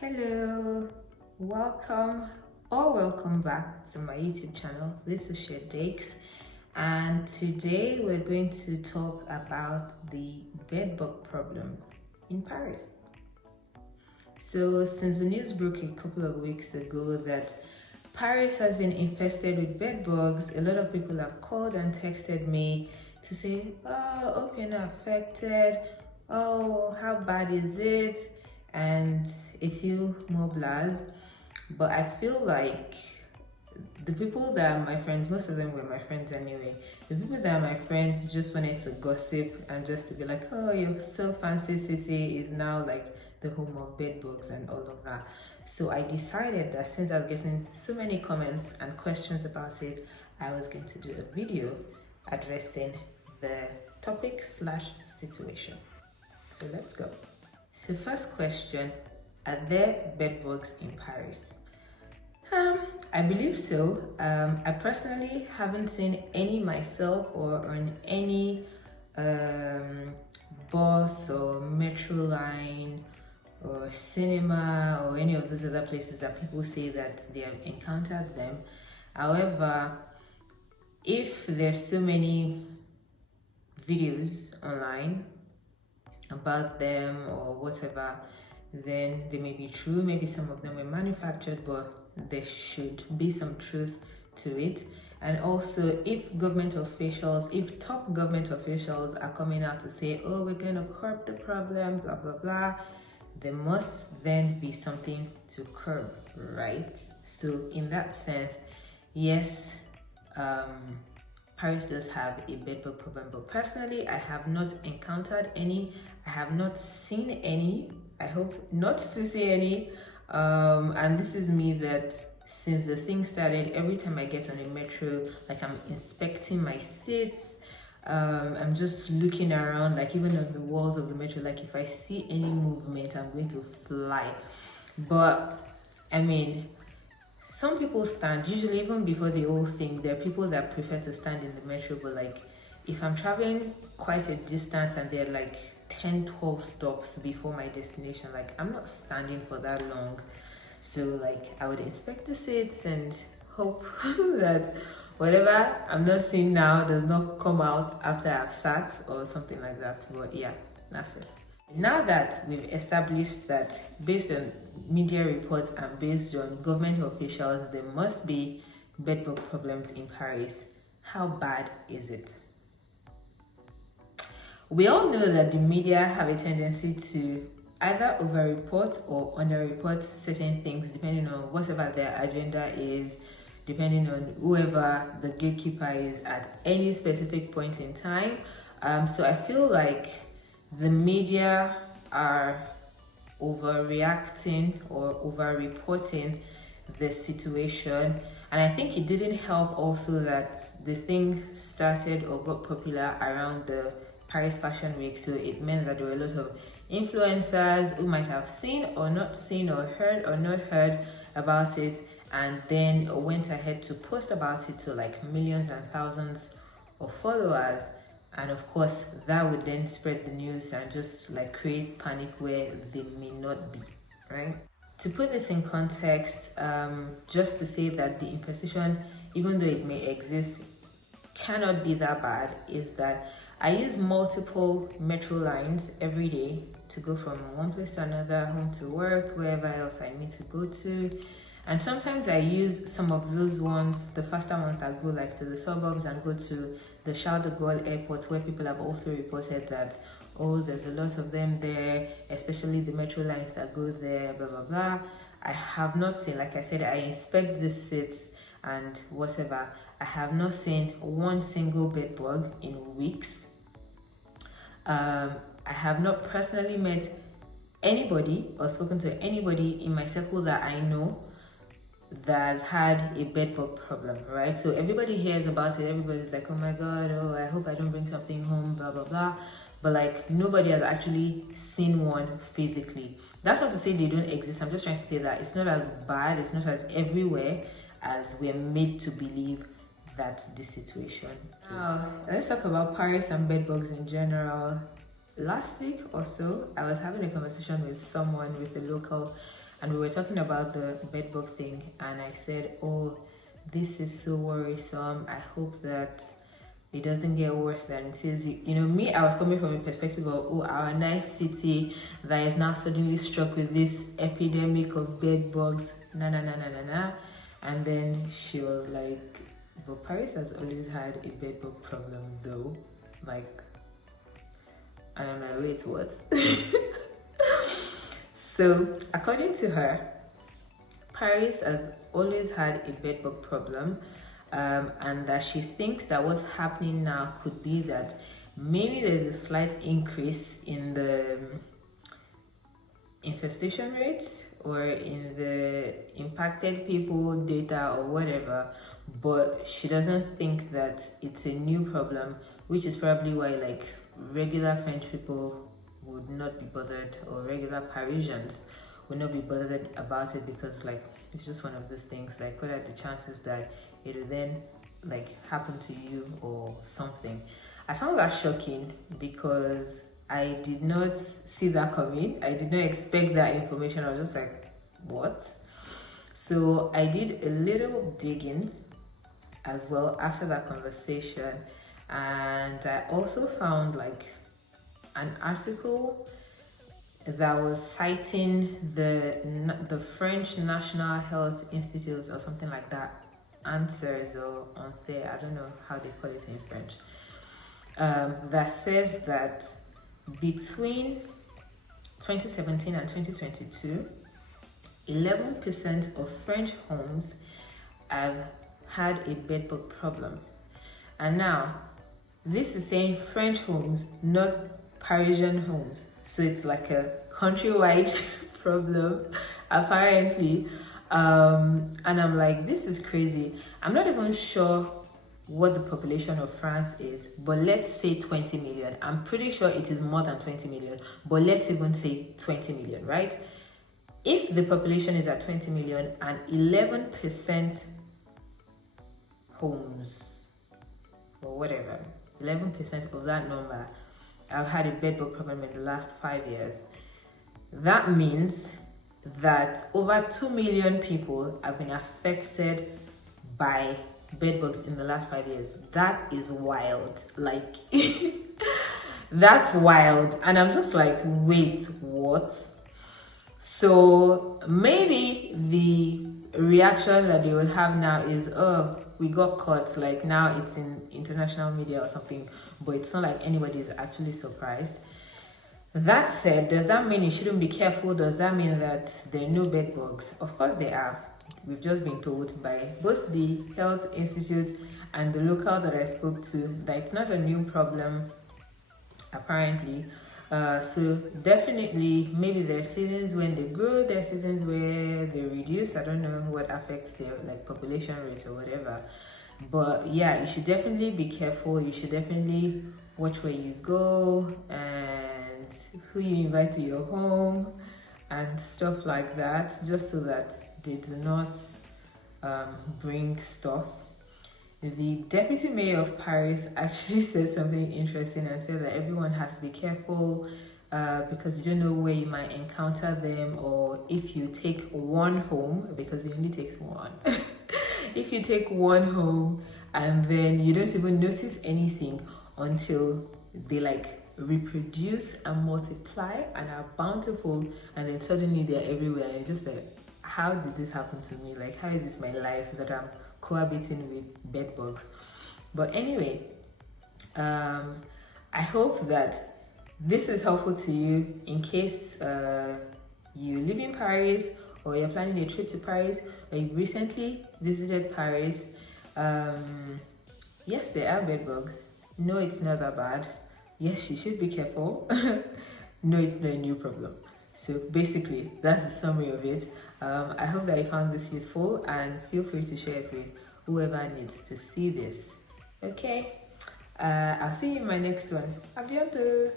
Hello, welcome back to my YouTube channel. This is Shadakes, and today we're going to talk about the bedbug problems in Paris. So, since the news broke a couple of weeks ago that Paris has been infested with bedbugs, a lot of people have called and texted me to say, "Oh, hope you're not affected. Oh, how bad is it?" and a few more blahs. But I feel like the people that are my friends, most of them were my friends anyway, the people that are my friends just wanted to gossip and just to be like, oh, your so fancy city is now like the home of bedbugs and all of that. So I decided that since I was getting so many comments and questions about it, I was going to do a video addressing the topic / situation. So let's go. So first question, are there bedbugs in Paris? I believe so. I personally haven't seen any myself or on any bus or metro line or cinema or any of those other places that people say that they have encountered them. However, if there's so many videos online about them or whatever, then they may be true. Maybe some of them were manufactured, but there should be some truth to it. And also, if top government officials are coming out to say, oh, we're going to curb the problem, blah blah blah, there must then be something to curb, right? So in that sense, yes, Paris does have a bedbug problem, but personally, I have not encountered any. I have not seen any. I hope not to see any. And this is me that since the thing started, every time I get on a metro, like I'm inspecting my seats. I'm just looking around, like even on the walls of the metro, like if I see any movement, I'm going to fly. But I mean, some people stand, usually even before the whole thing, there are people that prefer to stand in the metro, but like if I'm traveling quite a distance and there are like 10-12 stops before my destination, like I'm not standing for that long. So like I would inspect the seats and hope that whatever I'm not seeing now does not come out after I've sat or something like that. But yeah, that's it. Now that we've established that based on media reports and based on government officials, there must be bedbug problems in Paris, how bad is it? We all know that the media have a tendency to either over-report or under-report certain things depending on whatever their agenda is, depending on whoever the gatekeeper is at any specific point in time. So I feel like the media are overreacting or over-reporting the situation, and I think it didn't help also that the thing started or got popular around the Paris Fashion Week, so it meant that there were a lot of influencers who might have seen or not seen or heard or not heard about it, and then went ahead to post about it to like millions and thousands of followers. And of course, that would then spread the news and just like create panic where they may not be, right? To put this in context, just to say that the infestation, even though it may exist, cannot be that bad, is that I use multiple metro lines every day to go from one place to another, home to work, wherever else I need to go to. And sometimes I use some of those ones, the faster ones that go like to the suburbs and go to the Charles de Gaulle airport, where people have also reported that, oh, there's a lot of them there, especially the metro lines that go there, blah, blah, blah. I have not seen, like I said, I inspect the seats and whatever. I have not seen one single bed bug in weeks. I have not personally met anybody or spoken to anybody in my circle that I know that has had a bedbug problem, right? So everybody hears about it, everybody's like, oh my god, oh, I hope I don't bring something home, blah blah blah, but like nobody has actually seen one physically. That's not to say they don't exist. I'm just trying to say that it's not as bad, it's not as everywhere as we're made to believe that the situation. Now let's talk about Paris and bedbugs in general. Last week or so, I was having a conversation with someone, with a local, and we were talking about the bedbug thing, and I said, oh, this is so worrisome. I hope that it doesn't get worse than it is. You know, me, I was coming from a perspective of, oh, our nice city that is now suddenly struck with this epidemic of bed bugs, and then she was like, but Paris has always had a bed bug problem though. Like, and I'm like, wait, what? So according to her, Paris has always had a bedbug problem, and that she thinks that what's happening now could be that maybe there's a slight increase in the infestation rates or in the impacted people data or whatever, but she doesn't think that it's a new problem, which is probably why like regular French people would not be bothered, or regular Parisians would not be bothered about it, because like it's just one of those things. Like, what are the chances that it will then like happen to you or something? I found that shocking because I did not see that coming. I did not expect that information. I was just like, what? So I did a little digging as well after that conversation, and I also found like an article that was citing the French National Health Institute or something like that, answers or answer, I don't know how they call it in French, that says that between 2017 and 2022, 11% of French homes have had a bedbug problem. And now, this is saying French homes, not Parisian homes. So it's like a countrywide problem, apparently. And I'm like, this is crazy. I'm not even sure what the population of France is, but let's say 20 million. I'm pretty sure it is more than 20 million, but let's even say 20 million, right? If the population is at 20 million and 11% homes or whatever, 11% of that number have had a bedbug problem in the last 5 years, that means that over 2 million people have been affected by bedbugs in the last 5 years. That is wild. Like, that's wild. And I'm just like, wait, what? So maybe the reaction that they would have now is, oh, we got caught, like now it's in international media or something, but it's not like anybody is actually surprised. That said, does that mean you shouldn't be careful? Does that mean that there are no bed bugs? Of course there are. We've just been told by both the Health Institute and the local that I spoke to that it's not a new problem, apparently. So definitely, maybe there are seasons when they grow, there are seasons where they reduce. I don't know what affects their like population rates or whatever. But yeah, you should definitely be careful. You should definitely watch where you go and who you invite to your home and stuff like that, just so that they do not bring stuff. The deputy mayor of Paris actually said something interesting and said that everyone has to be careful because you don't know where you might encounter them, or if you take one home, because it only takes one. If you take one home and then you don't even notice anything until they like reproduce and multiply and are bountiful, and then suddenly they're everywhere, and you're just like, how did this happen to me? Like, how is this my life that I'm cohabiting with bed bugs? But anyway, I hope that this is helpful to you in case you live in Paris, or you're planning a trip to Paris, or you recently visited Paris. Yes, there are bed bugs. No, it's not that bad. Yes, you should be careful. No, it's not a new problem. So basically, that's the summary of it. I hope that you found this useful, and feel free to share it with whoever needs to see this. Okay, I'll see you in my next one. À bientôt.